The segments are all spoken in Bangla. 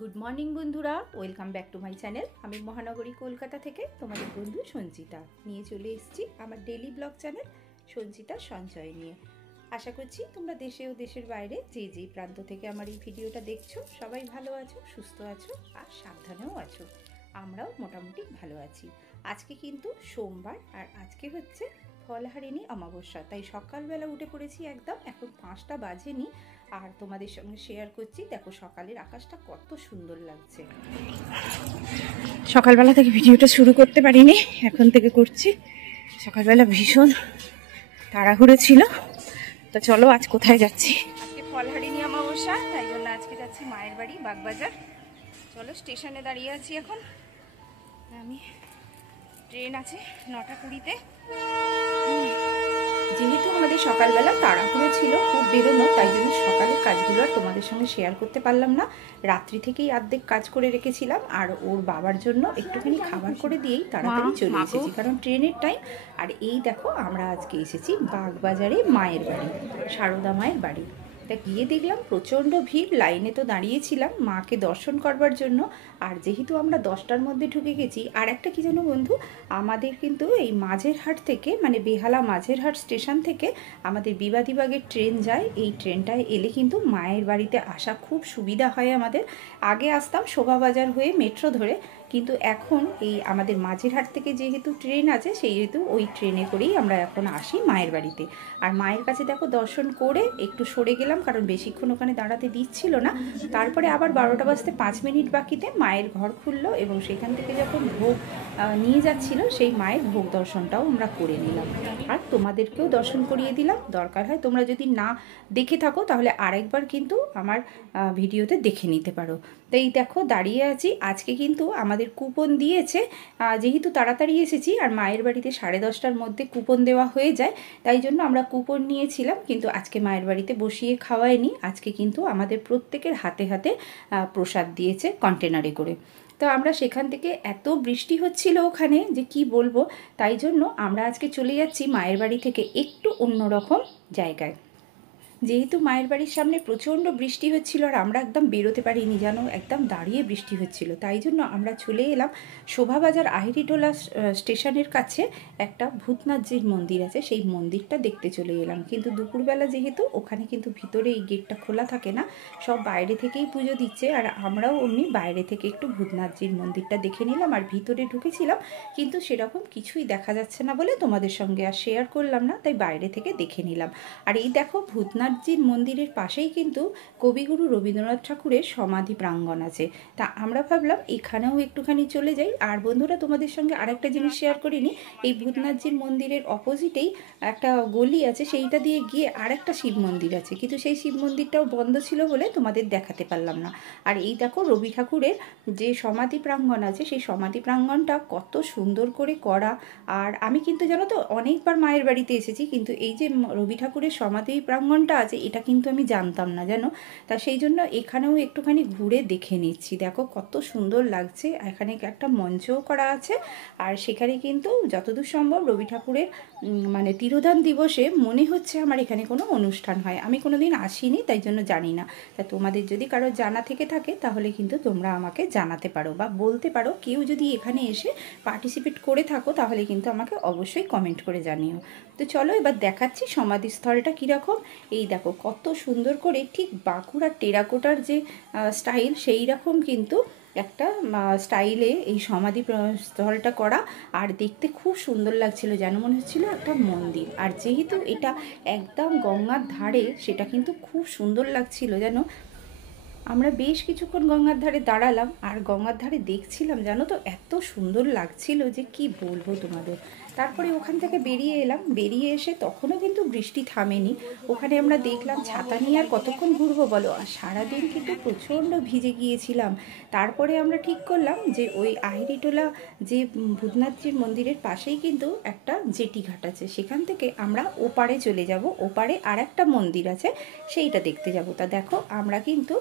গুড মর্নিং বন্ধুরা, welcome back to my channel. আমি মহানগরী কলকাতা থেকে তোমাদের বন্ধু সঞ্চিতা নিয়ে চলে এসেছি আমার ডেইলি ব্লগ চ্যানেল সঞ্চিতা সঞ্চয় নিয়ে। আশা করছি তোমরা দেশে ও দেশের বাইরে যে যেই প্রান্ত থেকে আমার এই ভিডিওটা দেখছো সবাই ভালো আছো, সুস্থ আছো আর সাবধানেও আছো। আমরাও মোটামুটি ভালো আছি। আজকে কিন্তু সোমবার আর আজকে হচ্ছে ফলহারিণী অমাবস্যা, তাই সকালবেলা উঠে পড়েছি একদম, এখন 5টা বাজেনি। আর তোমাদের সঙ্গে শেয়ার করছি, দেখো সকালের আকাশটা কত সুন্দর লাগছে। সকালবেলা থেকে ভিডিওটা শুরু করতে পারিনি, এখন থেকে করছি। সকালবেলা ভীষণ তাড়াহুড়ো ছিল। তো চলো আজ কোথায় যাচ্ছি। আজকে ফলহারিণী অমাবস্যা, তাই জন্য আজকে যাচ্ছি মায়ের বাড়ি বাগবাজার। চলো, স্টেশনে দাঁড়িয়ে আছি এখন। আমি ট্রেন আছে 9টা 20-তে। যেহেতু আমাদের সকালবেলা তাড়াহুড়ো ছিল খুব বেরোনো, তাই জন্য সকালের কাজগুলো আর তোমাদের সঙ্গে শেয়ার করতে পারলাম না। রাত্রি থেকেই অর্ধেক কাজ করে রেখেছিলাম, আর ওর বাবার জন্য একটুখানি খাবার করে দিয়েই তাড়াতাড়ি চলে এসেছি, কারণ ট্রেনের টাইম। আর এই দেখো আমরা আজকে এসেছি বাগবাজারে মায়ের বাড়ি, সারদা মায়ের বাড়ি। তা গিয়ে দেখলাম প্রচণ্ড ভিড়, লাইনে তো দাঁড়িয়েছিলাম মাকে দর্শন করবার জন্য। আর যেহেতু আমরা 10টার মধ্যে ঢুকে গেছি, আর একটা কি জানো বন্ধু, আমাদের কিন্তু এই মাঝেরহাট থেকে, মানে বেহালা মাঝেরহাট স্টেশন থেকে আমাদের বিবাদীবাগের ট্রেন যায়। এই ট্রেনটায় এলে কিন্তু মায়ের বাড়িতে আসা খুব সুবিধা হয় আমাদের। আগে আসতাম শোভাবাজার হয়ে মেট্রো ধরে, কিন্তু এখন এই আমাদের মাঝেরহাট থেকে যেহেতু ট্রেন আছে, সেহেতু ওই ট্রেনে করেই আমরা এখন আসি মায়ের বাড়িতে। আর মায়ের কাছে দেখো দর্শন করে একটু সরে গেলাম, কারণ বেশিক্ষণ ওখানে দাঁড়াতে দিচ্ছিল না। তারপরে আবার 12টা বাজতে 5 মিনিট বাকিতে মায়ের ঘর খুললো, এবং সেখান থেকে যখন ভোগ নিয়ে যাচ্ছিল, সেই মায়ের ভোগ দর্শনটাও আমরা করে নিলাম। আর তোমাদেরকেও দর্শন করিয়ে দিলাম। দরকার হয় তোমরা যদি না দেখে থাকো তাহলে আরেকবার কিন্তু আমার ভিডিওতে দেখে নিতে পারো। তাই দেখো দাঁড়িয়ে আছি। আজকে কিন্তু আমাদের কুপন দিয়েছে, যেহেতু তাড়াতাড়ি এসেছি আর মায়ের বাড়িতে 10:30টার মধ্যে কুপন দেওয়া হয়ে যায়, তাই জন্য আমরা কুপন নিয়েছিলাম। কিন্তু আজকে মায়ের বাড়িতে বসিয়ে খাওয়ায়নি, আজকে কিন্তু আমাদের প্রত্যেকের হাতে হাতে প্রসাদ দিয়েছে কন্টেনারে করে। তো আমরা সেখান থেকে, এত বৃষ্টি হচ্ছিল ওখানে যে কি বলবো, তাই জন্য আমরা আজকে চলে যাচ্ছি মায়ের বাড়ি থেকে একটু অন্যরকম জায়গায়। যেহেতু মায়ের বাড়ির সামনে প্রচণ্ড বৃষ্টি হচ্ছিল আর আমরা একদম বেরোতে পারিনি, যেন একদম দাঁড়িয়ে বৃষ্টি হচ্ছিল, তাই জন্য আমরা চলে এলাম শোভাবাজার আহিরিটোলা স্টেশনের কাছে একটা ভূতনাথজির মন্দির আছে, সেই মন্দিরটা দেখতে চলে এলাম। কিন্তু দুপুরবেলা যেহেতু ওখানে কিন্তু ভিতরে এই গেটটা খোলা থাকে না, সব বাইরে থেকেই পুজো দিচ্ছে। আর আমরাও অমনি বাইরে থেকে একটু ভূতনাথজির মন্দিরটা দেখে নিলাম। আর ভিতরে ঢুকেছিলাম, কিন্তু সেরকম কিছুই দেখা যাচ্ছে না বলে তোমাদের সঙ্গে আর শেয়ার করলাম না, তাই বাইরে থেকে দেখে নিলাম। আর এই দেখো ভূতনাথজির মন্দিরের পাশেই কিন্তু কবিগুরু রবীন্দ্রনাথ ঠাকুরের সমাধি প্রাঙ্গণ আছে। তা আমরা ভাবলাম এখানেও একটুখানি চলে যাই। আর বন্ধুরা, তোমাদের সঙ্গে আরেকটা জিনিস শেয়ার করিনি, এই ভূতনাথজির মন্দিরের অপোজিটেই একটা গলি আছে, সেইটা দিয়ে গিয়ে আর একটা শিব মন্দির আছে, কিন্তু সেই শিব মন্দিরটাও বন্ধ ছিল বলে তোমাদের দেখাতে পারলাম না। আর এই দেখো রবি ঠাকুরের যে সমাধি প্রাঙ্গণ আছে, সেই সমাধি প্রাঙ্গণটা কত সুন্দর করে করা। আর আমি কিন্তু জানো তো অনেকবার মায়ের বাড়িতে এসেছি, কিন্তু এই যে রবি ঠাকুরের সমাধি প্রাঙ্গণটা আছে এটা কিন্তু আমি জানতাম না জানো। তা সেই জন্য এখানেও একটুখানি ঘুরে দেখে নিচ্ছি। দেখো কত সুন্দর লাগছে, এখানে একটা মঞ্চও করা আছে। আর সেখানে কিন্তু যতদূর সম্ভব রবি ঠাকুরের মানে তিরোধান দিবসে মনে হচ্ছে আমার এখানে কোনো অনুষ্ঠান হয়। আমি কোনো দিন আসিনি, তাই জন্য জানি না। তা তোমাদের যদি কারো জানা থেকে থাকে তাহলে কিন্তু তোমরা আমাকে জানাতে পারো বা বলতে পারো। কেউ যদি এখানে এসে পার্টিসিপেট করে থাকো তাহলে কিন্তু আমাকে অবশ্যই কমেন্ট করে জানিও। তো চলো এবার দেখাচ্ছি সমাধিস্থলটা কীরকম। এই দেখো কত সুন্দর করে, ঠিক বাঁকুড়ার টেরাকোটার যে স্টাইল, সেই রকম কিন্তু একটা স্টাইলে এই সমাধি স্থলটা করা। আর দেখতে খুব সুন্দর লাগছিল, যেন মনে হচ্ছিল একটা মন্দির। আর যেহেতু এটা একদম গঙ্গার ধারে, সেটা কিন্তু খুব সুন্দর লাগছিল যেন। আমরা বেশ কিছুক্ষণ গঙ্গার ধারে দাঁড়ালাম আর গঙ্গার ধারে দেখছিলাম, জানো তো এত সুন্দর লাগছিল যে কি বলবো তোমাদের। তারপরে ওখান থেকে বেরিয়ে এলাম, বেরিয়ে এসে তখনও কিন্তু বৃষ্টি থামেনি। ওখানে আমরা দেখলাম ছাতা নিয়ে আর কতক্ষণ ঘুরবো বলো, আর সারাদিন কিন্তু প্রচণ্ড ভিজে গিয়েছিলাম। তারপরে আমরা ঠিক করলাম যে ওই আহিরিটোলা যে ভূতনাথজির মন্দিরের পাশেই কিন্তু একটা জেটি ঘাট আছে, সেখান থেকে আমরা ওপারে চলে যাব। ওপারে আর একটা মন্দির আছে, সেইটা দেখতে যাব। তা দেখো আমরা কিন্তু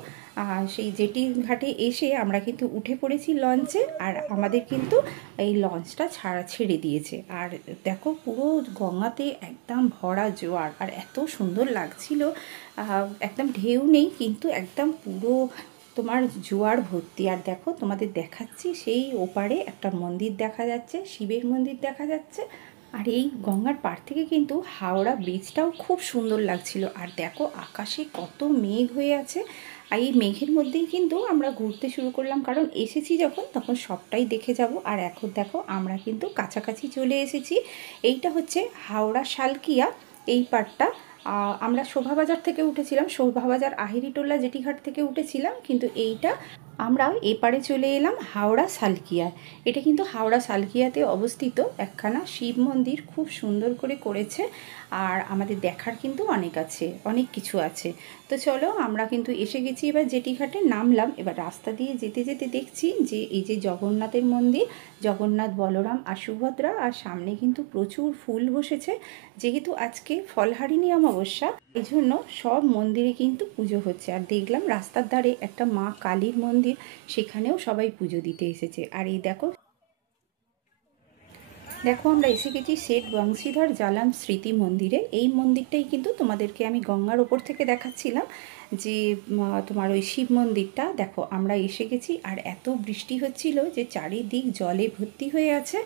সেই জেটি ঘাটে এসে আমরা কিন্তু উঠে পড়েছি লঞ্চে। আর আমাদের কিন্তু এই লঞ্চটা ছেড়ে দিয়েছে। আর দেখো পুরো গঙ্গাতে একদম ভরা জোয়ার, আর এত সুন্দর লাগছিল। একদম ঢেউ নেই, কিন্তু একদম পুরো তোমার জোয়ার ভর্তি। আর দেখো তোমাদের দেখাচ্ছি, সেই ওপারে একটা মন্দির দেখা যাচ্ছে, শিবের মন্দির দেখা যাচ্ছে। আর এই গঙ্গার পাড় থেকে কিন্তু হাওড়া ব্রিজটাও খুব সুন্দর লাগছিল। আর দেখো আকাশে কত মেঘ হয়ে আছে, আর এই মেঘের মধ্যেই কিন্তু আমরা ঘুরতে শুরু করলাম, কারণ এসেছি যখন তখন সবটাই দেখে যাব। আর এখন দেখো আমরা কিন্তু কাছাকাছি চলে এসেছি। এইটা হচ্ছে হাওড়া শালকিয়া এই পাড়টা। আমরা শোভাবাজার থেকে উঠেছিলাম, শোভাবাজার আহিরিটোলা জেটিঘাট থেকে উঠেছিলাম, কিন্তু এইটা আমরা এপারে চলে এলাম হাওড়া শালকিয়া। এটা কিন্তু হাওড়া শালকিয়াতে অবস্থিত একখানা শিব মন্দির, খুব সুন্দর করে করেছে। আর আমাদের দেখার কিন্তু অনেক আছে, অনেক কিছু আছে। তো চলো, আমরা কিন্তু এসে গেছি এবার জেটিঘাটে নামলাম। এবার রাস্তা দিয়ে যেতে যেতে দেখছি যে এই যে জগন্নাথের মন্দির, জগন্নাথ, বলরাম আর সুভদ্রা, আর সামনে কিন্তু প্রচুর ফুল বসেছে। যেহেতু আজকে ফলহারিণী অমাবস্যা, এই জন্য সব মন্দিরে কিন্তু পুজো হচ্ছে। আর দেখলাম রাস্তার ধারে একটা মা কালীর মন্দির, সেখানেও সবাই পুজো দিতে এসেছে। আর এই দেখো দেখো আমরা এসে গেছি শেঠ বংশীধর জালান স্মৃতি মন্দিরে। এই মন্দিরটাই কিন্তু তোমাদেরকে আমি গঙ্গার ওপর থেকে দেখাচ্ছিলাম, যে তোমার ওই শিব মন্দিরটা। দেখো আমরা এসে গেছি, আর এত বৃষ্টি হচ্ছিল যে চারিদিক জলে ভর্তি হয়ে আছে।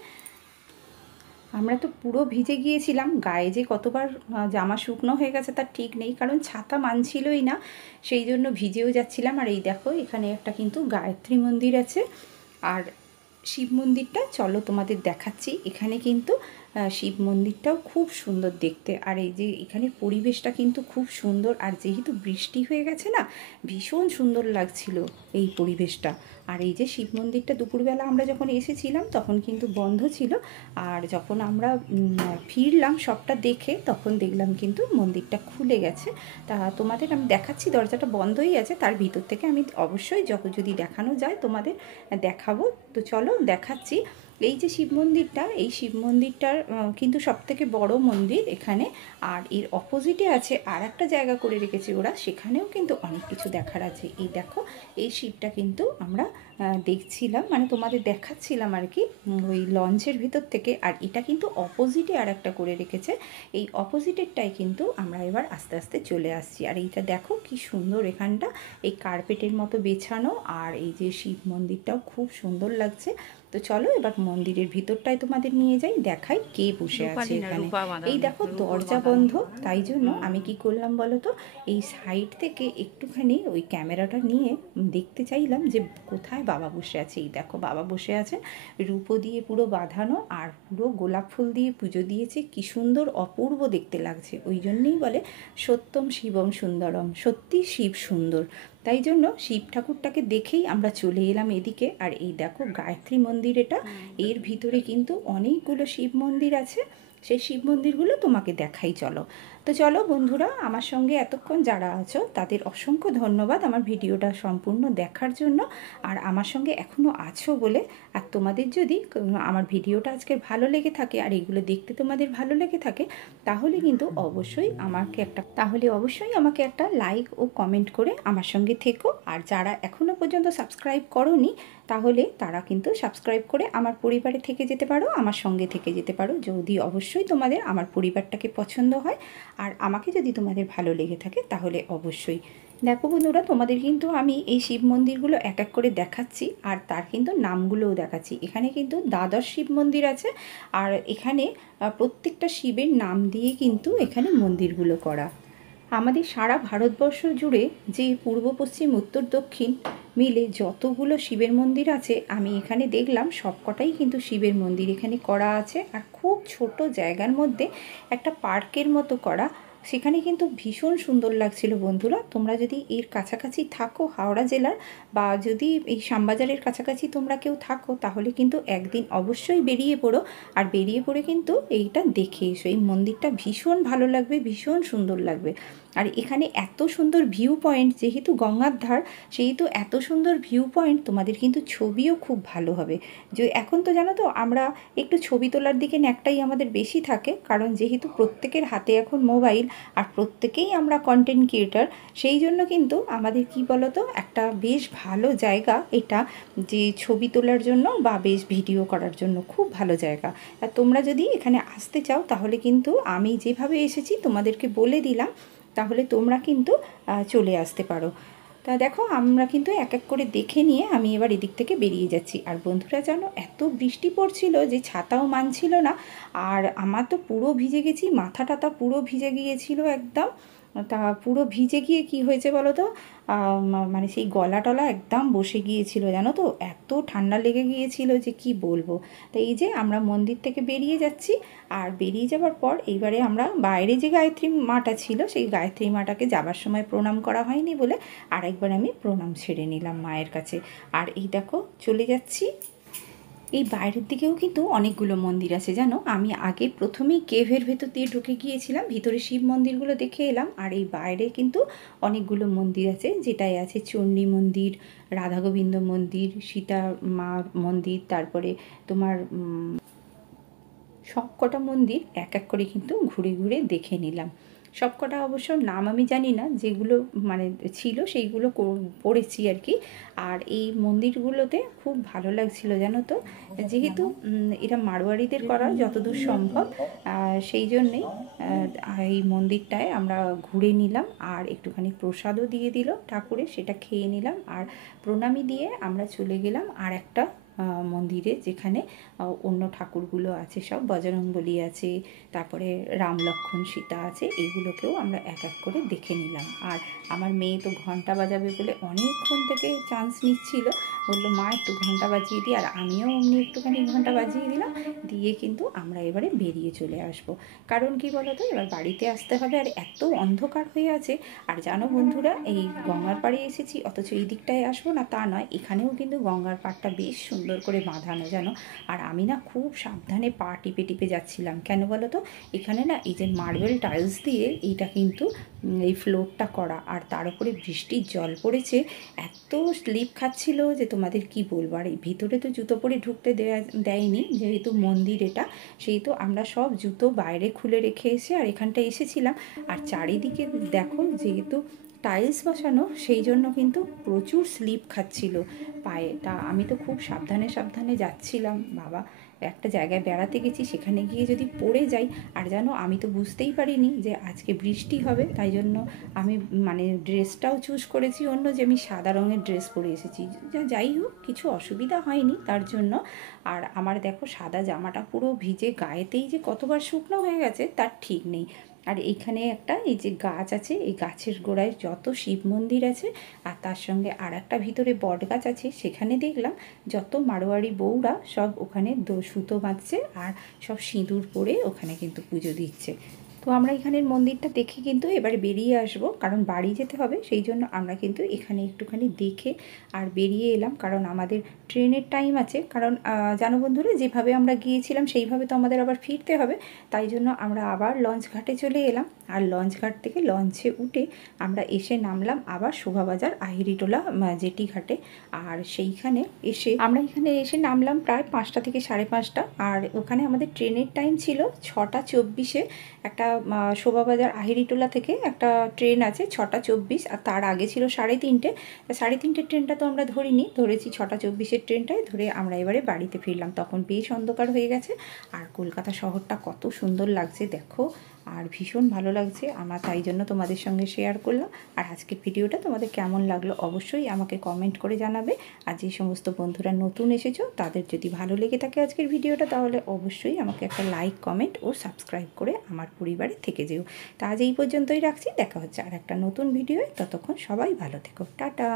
আমরা তো পুরো ভিজে গিয়েছিলাম, গায়ে যে কতবার জামা শুকনো হয়ে গেছে তার ঠিক নেই, কারণ ছাতা মানছিলই না, সেই জন্য ভিজেও যাচ্ছিলাম। আর এই দেখো এখানে একটা কিন্তু গায়ত্রী মন্দির আছে। আর শিব মন্দিরটা চলো তোমাদের দেখাচ্ছি। এখানে কিন্তু শিব মন্দিরটাও খুব সুন্দর দেখতে। আর এই যে এখানে পরিবেশটা কিন্তু খুব সুন্দর, আর যেহেতু বৃষ্টি হয়ে গেছে না, ভীষণ সুন্দর লাগছিল এই পরিবেশটা। আর এই যে শিব মন্দিরটা দুপুরবেলা আমরা যখন এসেছিলাম তখন কিন্তু বন্ধ ছিল, আর যখন আমরা ফিরলাম সবটা দেখে তখন দেখলাম কিন্তু মন্দিরটা খুলে গেছে। তা তোমাদের আমি দেখাচ্ছি, দরজাটা বন্ধই আছে, তার ভিতর থেকে আমি অবশ্যই যদি দেখানো যায় তোমাদের দেখাবো। তো চলো দেখাচ্ছি। এই যে শিব মন্দিরটা, এই শিব মন্দিরটার কিন্তু সবথেকে বড় মন্দির এখানে। আর এর অপোজিটে আছে আর একটা জায়গা করে রেখেছে ওরা, সেখানেও কিন্তু অনেক কিছু দেখার আছে। এই দেখো এই শিবটা কিন্তু আমরা দেখছিলাম, মানে তোমাদের দেখাচ্ছিলাম আর কি, ওই লঞ্চের ভিতর থেকে। আর এটা কিন্তু অপোজিটে আর একটা করে রেখেছে, এই অপোজিটেরটাই কিন্তু আমরা এবার আস্তে আস্তে চলে আসছি। আর এইটা দেখো কি সুন্দর, এখানটা এই কার্পেটের মতো বেছানো, আর এই যে শিব মন্দিরটাও খুব সুন্দর লাগছে। তো চলো এবার মন্দিরের ভিতরটায় তোমাদের নিয়ে যাই, দেখাই কে বসে আছে এখানে। এই দেখো দরজা বন্ধ, তাই জন্য আমি কি করলাম বলো তো, এই সাইড থেকে একটুখানি ওই ক্যামেরাটা নিয়ে দেখতে চাইলাম যে কোথায় বাবা বসে আছে। এই দেখো বাবা বসে আছেন, রূপো দিয়ে পুরো বাঁধানো, আর পুরো গোলাপ ফুল দিয়ে পুজো দিয়েছে, কি সুন্দর অপূর্ব দেখতে লাগছে। ওই জন্যই বলে সত্যম শিবম সুন্দরম, সত্যি শিব সুন্দর। তাই জন্য শিব ঠাকুরটাকে দেখেই আমরা চলে এলাম এদিকে। আর এই দেখো গায়ত্রী মন্দির, এটা এর ভিতরে কিন্তু অনেকগুলো শিব মন্দির আছে, সেই শিব মন্দিরগুলো তোমাকে দেখাই চলো। তো চলো বন্ধুরা, আমার সঙ্গে এতক্ষণ যারা আছো তাদের অসংখ্য ধন্যবাদ আমার ভিডিওটা সম্পূর্ণ দেখার জন্য, আর আমার সঙ্গে এখনও আছো বলে। আর তোমাদের যদি আমার ভিডিওটা আজকে ভালো লেগে থাকে আর এগুলো দেখতে তোমাদের ভালো লেগে থাকে, তাহলে কিন্তু অবশ্যই আমাকে একটা লাইক ও কমেন্ট করে আমার সঙ্গে থেকো। আর যারা এখনও পর্যন্ত সাবস্ক্রাইব করোনি, তাহলে তারা কিন্তু সাবস্ক্রাইব করে আমার পরিবারে থেকে যেতে পারো, আমার সঙ্গে থেকে যেতে পারো, যদি অবশ্যই তোমাদের আমার পরিবারটাকে পছন্দ হয় আর আমাকে যদি তোমাদের ভালো লেগে থাকে, তাহলে অবশ্যই। দেখো বন্ধুরা, তোমাদের কিন্তু আমি এই শিব মন্দিরগুলো এক এক করে দেখাচ্ছি, আর তার কিন্তু নামগুলোও দেখাচ্ছি। এখানে কিন্তু দ্বাদশ শিব মন্দির আছে, আর এখানে প্রত্যেকটা শিবের নাম দিয়ে কিন্তু এখানে মন্দিরগুলো করা। আমাদের সারা ভারতবর্ষ জুড়ে যে পূর্ব পশ্চিম উত্তর দক্ষিণ মিলে যতগুলো শিবের মন্দির আছে, আমি এখানে দেখলাম সবকটাই কিন্তু শিবের মন্দির এখানে করা আছে। আর খুব ছোট জায়গার মধ্যে একটা পার্কের মতো করা, সেখানে কিন্তু ভীষণ সুন্দর লাগছিল। বন্ধুরা, তোমরা যদি এর কাছাকাছি থাকো হাওড়া জেলার, বা যদি এই শ্যামবাজারের কাছাকাছি তোমরা কেউ থাকো, তাহলে কিন্তু একদিন অবশ্যই বেরিয়ে পড়ো, আর বেরিয়ে পড়ে কিন্তু এইটা দেখে এসো। এই মন্দিরটা ভীষণ ভালো লাগবে, ভীষণ সুন্দর লাগবে। আর এখানে এত সুন্দর ভিউ পয়েন্ট, যেহেতু গঙ্গার ধার, সেহেতু এত সুন্দর ভিউ পয়েন্ট, তোমাদের কিন্তু ছবিও খুব ভালো হবে। যে এখন তো জানো তো, আমরা একটু ছবি তোলার দিকে ন্যাকটাই আমাদের বেশি থাকে, কারণ যেহেতু প্রত্যেকের হাতে এখন মোবাইল, আর প্রত্যেকেই আমরা কন্টেন্ট ক্রিয়েটার, সেই জন্য কিন্তু আমাদের কি বলতো, একটা বেশ ভালো জায়গা এটা, যে ছবি তোলার জন্য বা বেশ ভিডিও করার জন্য খুব ভালো জায়গা। আর তোমরা যদি এখানে আসতে চাও, তাহলে কিন্তু আমি যেভাবে এসেছি তোমাদেরকে বলে দিলাম, তাহলে তোমরা কিন্তু চলে আসতে পারো। তা দেখো আমরা কিন্তু এক এক করে দেখে নিয়ে আমি এবার এদিক থেকে বেরিয়ে যাচ্ছি। আর বন্ধুরা জানো, এত বৃষ্টি পড়ছিল যে ছাতাও মানছিল না। আর আমার তো পুরো ভিজে গেছি, মাথা টাথা পুরো ভিজে গিয়েছিল একদম। তা পুরো ভিজে গিয়ে কি হয়েছে বলো তো, মানে সেই গলা টলা একদম বসে গিয়েছিল জানো তো, এত ঠান্ডা লেগে গিয়েছিল যে কি বলবো। তো এই যে আমরা মন্দির থেকে বেরিয়ে যাচ্ছি, আর বেরিয়ে যাওয়ার পর এইবারে আমরা বাইরে যে গায়ত্রী মাটা ছিল সেই গায়ত্রী মাটাকে যাবার সময় প্রণাম করা হয়নি বলে আরেকবার আমি প্রণাম সেরে নিলাম মায়ের কাছে। আর এই দেখো চলে যাচ্ছি। এই বাইরের দিকেও কিন্তু অনেকগুলো মন্দির আছে জানো। আমি আগে প্রথমেই কেভের ভেতর দিয়ে ঢুকে গিয়েছিলাম, ভিতরে শিব মন্দিরগুলো দেখে এলাম। আর এই বাইরে কিন্তু অনেকগুলো মন্দির আছে, যেটাই আছে চণ্ডী মন্দির, রাধা গোবিন্দ মন্দির, সীতা মার মন্দির, তারপরে তোমার সবকটা মন্দির এক এক করে কিন্তু ঘুরে ঘুরে দেখে নিলাম। সবকটা অবশ্য নাম আমি জানি না, যেগুলো মানে ছিল সেইগুলো পড়েছি আর কি। আর এই মন্দিরগুলোতে খুব ভালো লাগছিল জানো তো, যেহেতু এটা মারোয়াড়িদের করা যতদূর সম্ভব, সেই জন্যেই এই মন্দিরটায় আমরা ঘুরে নিলাম। আর একটুখানি প্রসাদও দিয়ে দিল ঠাকুরে, সেটা খেয়ে নিলাম। আর প্রণামী দিয়ে আমরা চলে গেলাম আর একটা মন্দিরে, যেখানে অন্য ঠাকুরগুলো আছে, সব বজরংবলী আছে, তারপরে রাম লক্ষ্মণ সীতা আছে, এইগুলোকেও আমরা এক এক করে দেখে নিলাম। আর আমার মেয়ে তো ঘন্টা বাজাবে বলে অনেকক্ষণ থেকে চান্স নিচ্ছিল, বললো মা একটু ঘন্টা বাজিয়ে দিই। আর আমিও অমনি একটুখানি ঘন্টা বাজিয়ে দিলাম, দিয়ে কিন্তু আমরা এবারে বেরিয়ে চলে আসব। কারণ কি বলো তো, এবার বাড়িতে আসতে হবে, আর এত অন্ধকার হয়ে আছে। আর জানো বন্ধুরা, এই গঙ্গার পাড়ে এসেছি অথচ এই দিকটায় আসবো না তা নয়, এখানেও কিন্তু গঙ্গার পাড়টা বেশ সুন্দর করে বাঁধানো জানো। আর আমি না খুব সাবধানে পা টিপে টিপে যাচ্ছিলাম, কেন বলো তো, এখানে না এই যে মার্বেল টাইলস দিয়ে এইটা কিন্তু এই ফ্লোরটা করা, আর তার উপরে বৃষ্টির জল পড়েছে, এত স্লিপ খাচ্ছিল যে তোমাদের কি বলবো। আর এই ভিতরে তো জুতো পরে ঢুকতে দেয়নি, যেহেতু মন্দির এটা, সেই তো আমরা সব জুতো বাইরে খুলে রেখে এসে আর এখানটা এসেছিলাম। আর চারিদিকে দেখো, যেহেতু টাইলস বসানো, সেই জন্য কিন্তু প্রচুর স্লিপ খাচ্ছিল পায়ে। তা আমি তো খুব সাবধানে সাবধানে যাচ্ছিলাম, বাবা একটা জায়গায় বেড়াতে গেছি, সেখানে গিয়ে যদি পড়ে যাই। আর জানো, আমি তো বুঝতেই পারিনি যে আজকে বৃষ্টি হবে, তাই জন্য আমি মানে ড্রেসটাও চুজ করেছি অন্য, যে আমি সাদা রঙের ড্রেস পরে এসেছি। যাই হোক, কিছু অসুবিধা হয়নি তার জন্য। আর আমার দেখো সাদা জামাটা পুরো ভিজে, গায়েতেই যে কতবার শুকনো হয়ে গেছে তার ঠিক নেই। আর এইখানে একটা এই যে গাছ আছে, এই গাছের গোড়ায় যত শিব মন্দির আছে, আর তার সঙ্গে আর একটা ভিতরে বট গাছ আছে, সেখানে দেখলাম যত মারোয়ারি বউরা সব ওখানে সুতো বাঁধছে আর সব সিঁদুর পরে ওখানে কিন্তু পুজো দিচ্ছে। তো আমরা এখানের মন্দিরটা দেখে কিন্তু এবারে বেরিয়ে আসব, কারণ বাড়ি যেতে হবে, সেই জন্য আমরা কিন্তু এখানে একটুখানি দেখে আর বেরিয়ে এলাম। কারণ আমাদের ট্রেনের টাইম আছে, কারণ জানো বন্ধুরা, যেভাবে আমরা গিয়েছিলাম সেইভাবে তো আমাদের আবার ফিরতে হবে, তাই জন্য আমরা আবার লঞ্চ ঘাটে চলে এলাম। আর লঞ্চ ঘাট থেকে লঞ্চে উঠে আমরা এসে নামলাম আবার শোভাবাজার আহিরিটোলা জেটি ঘাটে। আর সেইখানে এসে আমরা এখানে এসে নামলাম প্রায় 5টা থেকে 5:30। আর ওখানে আমাদের ট্রেনের টাইম ছিল 6:24। একটা শোভাবাজার আহিরিটোলা থেকে একটা ট্রেন আছে 6:24, আর তার আগে ছিল 3:30। 3:30 ট্রেনটা তো আমরা ধরিনি, ধরেছি 6:24 ট্রেনটায় ধরে আমরা এবারে বাড়িতে ফিরলাম। তখন বেশ অন্ধকার হয়ে গেছে। আর কলকাতা শহরটা কত সুন্দর লাগছে দেখো, আর ভীষণ ভালো লাগছে আমার, তাই জন্য তোমাদের সঙ্গে শেয়ার করলাম। আর আজকের ভিডিওটা তোমাদের কেমন লাগলো অবশ্যই আমাকে কমেন্ট করে জানাবে। আর যে সমস্ত বন্ধুরা নতুন এসেছো, তাদের যদি ভালো লেগে থাকে আজকের ভিডিওটা, তাহলে অবশ্যই আমাকে একটা লাইক, কমেন্ট ও সাবস্ক্রাইব করে আমার পরিবারে থেকে যেও। তা আজ এই পর্যন্তই রাখছি, দেখা হচ্ছে আর একটা নতুন ভিডিওয়। ততক্ষণ সবাই ভালো থেকো, টাটা।